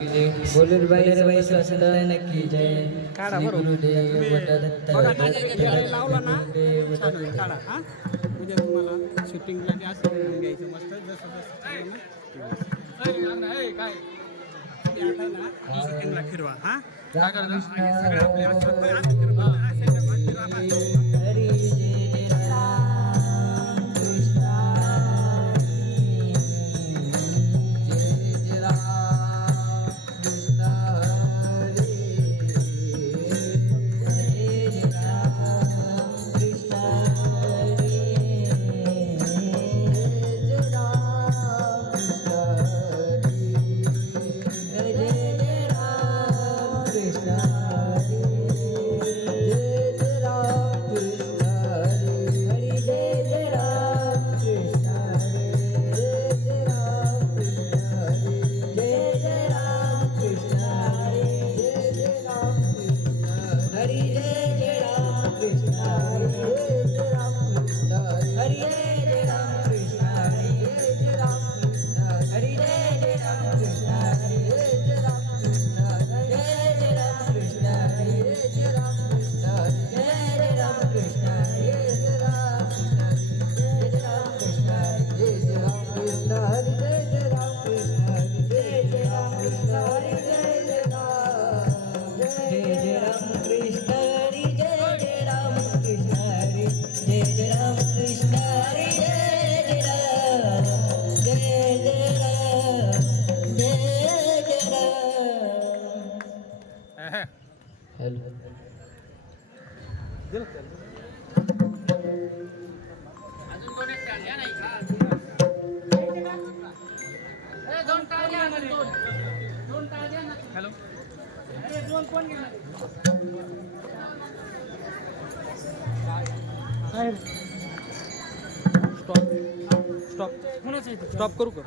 बोलूर बाई स्वतंत्र नक्की जय श्री गुरुदेव दत्त लावला ना छान होईल काढा हा उद्या तुम्हाला शूटिंगला असं घ्यायचं मस्त जसं शूटिंगला फिरवा हा सगळं आपल्या हरी जय राम कृष्ण जय राम कृष्ण हरी जय राम कृष्ण हरी जय राम कृष्ण हरी जय Ram Krishna Hari hello stop stop stop करू का